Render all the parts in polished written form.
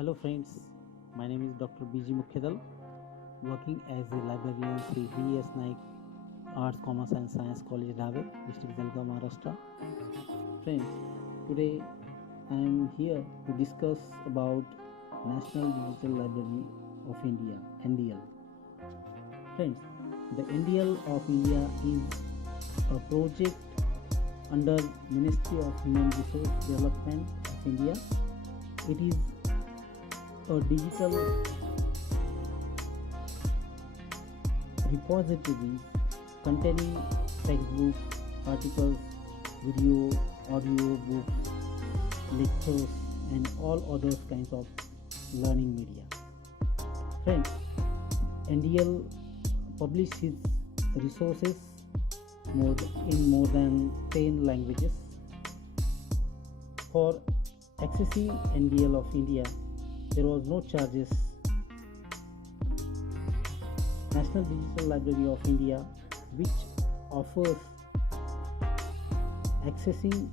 Hello friends, my name is Dr. B.G. Mukhyadal, working as a librarian at V.S. Naik Arts, Commerce and Science College, Dhave, District Jalgaon, Maharashtra. Friends, today I am here to discuss about National Digital Library of India (NDL). Friends, the NDL of India is a project under Ministry of Human Resource Development of India. It is a digital repository containing textbooks, articles, video, audio books, lectures, and all other kinds of learning media. Friends, NDL publishes resources in more than 10 languages. For accessing NDL of India, there was no charges. National Digital Library of India, which offers accessing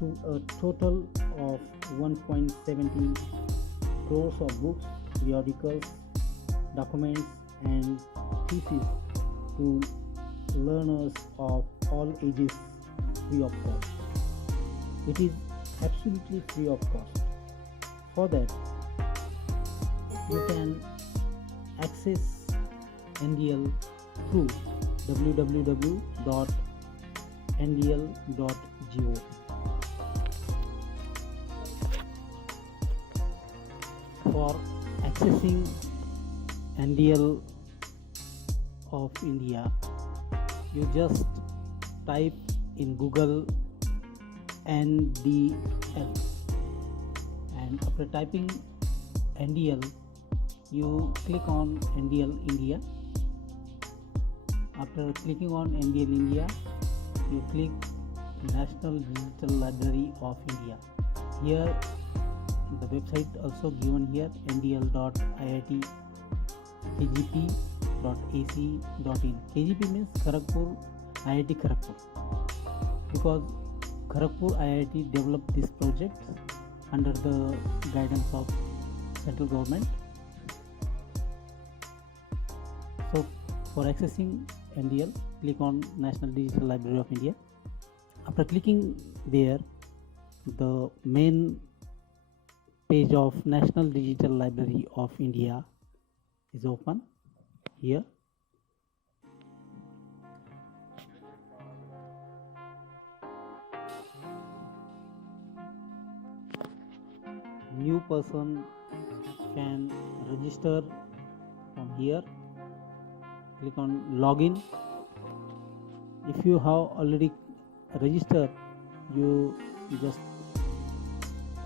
to a total of 1.17 crores of books, periodicals, documents and theses to learners of all ages free of cost. It is absolutely free of cost. For that, you can access NDL through www.ndl.gov. For accessing NDL of India, you just type in Google NDL, and after typing NDL, you click on NDL India. After clicking on NDL India, you click National Digital Library of India. Here the website also given here, ndl.iitkgp.ac.in. KGP means Kharagpur IIT Kharagpur, because Kharagpur IIT developed this project under the guidance of central government. So for accessing NDL, click on National Digital Library of India. After clicking there, the main page of National Digital Library of India is open here. New person can register from here. Click on login. If you have already registered, you just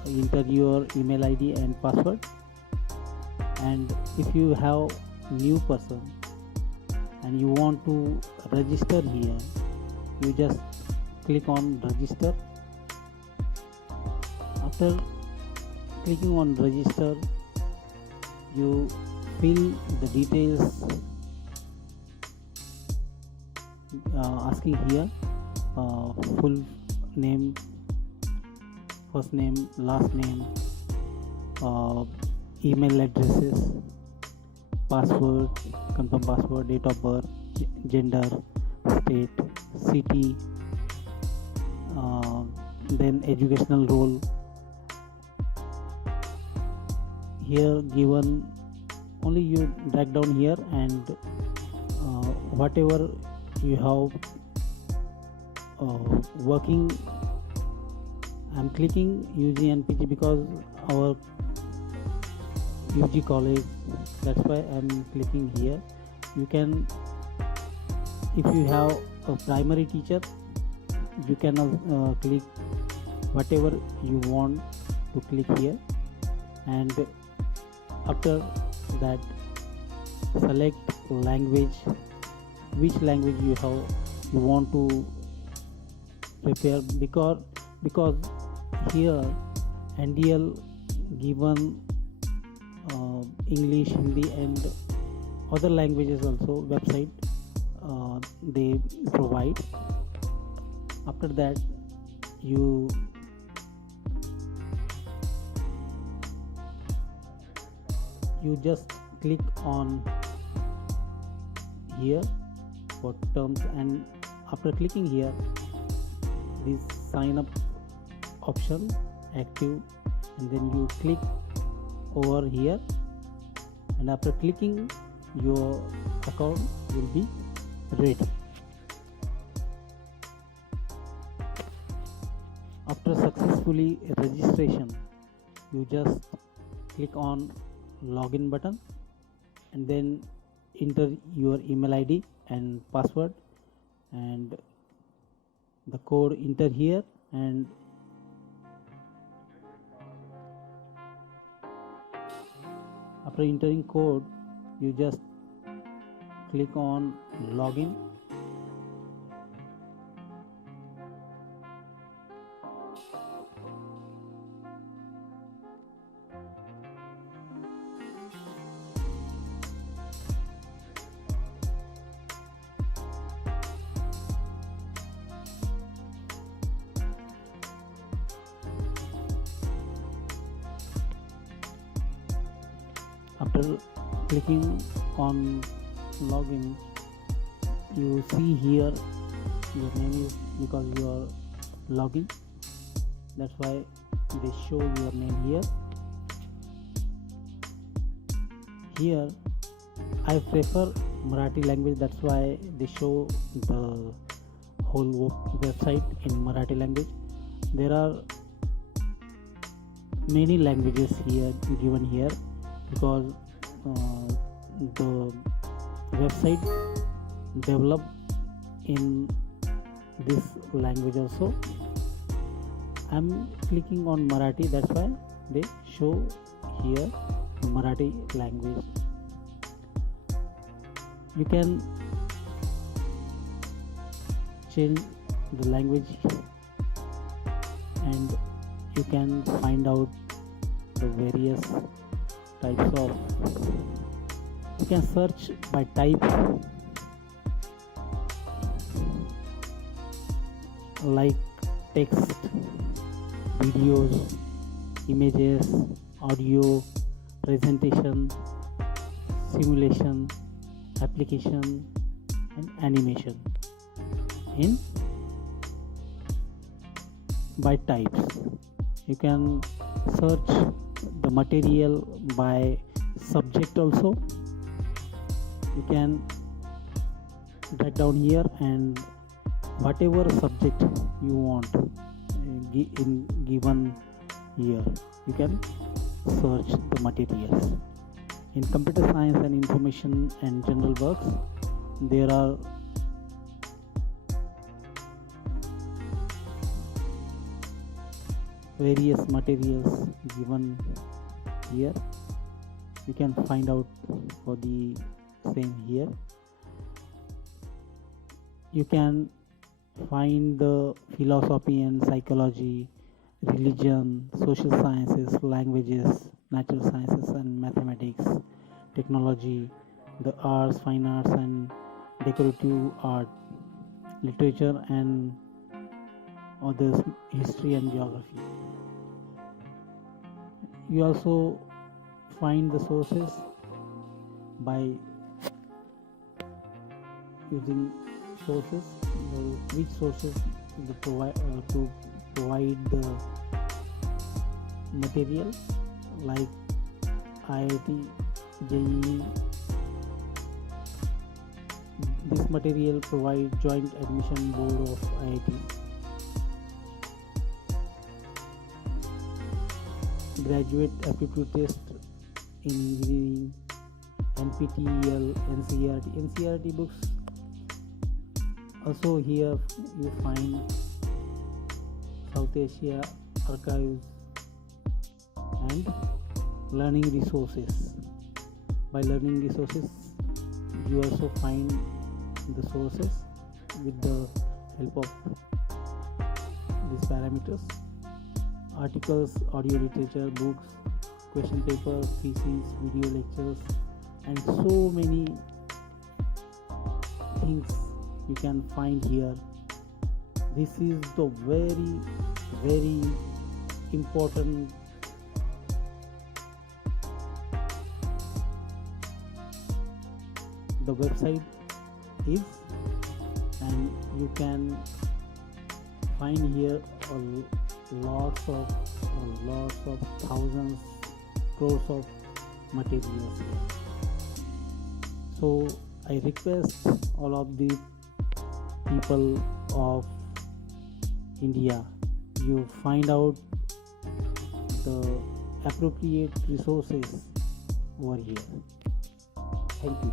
enter your email ID and password. And if you have new person and you want to register here, you just click on register. After clicking on register, you fill the details asking here, full name, first name, last name, email addresses, password, confirm password, date of birth, gender, state, city, then educational role. Here given, only you drag down here and whatever you have working. I'm clicking UG and PG because our UG college, that's why I'm clicking here. You can, if you have a primary teacher, you can click whatever you want to click here, and after that select language, which language you want to prepare, because here NDL given English, Hindi and other languages also website they provide. After that, you you just click on here for terms, and after clicking here, this sign up option active, and then you click over here, and after clicking, your account will be ready. After successfully registration, you just click on login button and then enter your email ID and password and the code enter here, and after entering code you just click on login. After clicking on login, you see here your name is, because you are login, that's why they show your name here. Here I prefer Marathi language, that's why they show the whole website in Marathi language. There are many languages here given here, because the website developed in this language also. I'm clicking on Marathi, that's why they show here Marathi language. You can change the language and you can find out the various types of, you can search by type like text, videos, images, audio, presentation, simulation, application and animation in by types. You can search the material by subject also. You can drag down here and whatever subject you want in given here, you can search the materials. In computer science and information and general works, there are various materials given here. You can find out for the same here. You can find the philosophy and psychology, religion, social sciences, languages, natural sciences and mathematics, technology, the arts, fine arts and decorative art, literature and others, history and geography. You also find the sources by using sources, which sources to provide the material, like IIT, JEE. This material provide Joint Admission Board of IIT. Graduate aptitude test in engineering, NPTEL, NCERT books. Also here you find South Asia archives and learning resources. By learning resources, you also find the sources with the help of these parameters. Articles, audio literature, books, question paper, theses, video lectures and so many things you can find here. This is the very important the website is, and you can find here lots of thousands, crores of materials here. So I request all of the people of India, you find out the appropriate resources over here. Thank you.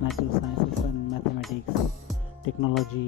Natural sciences and mathematics, technology,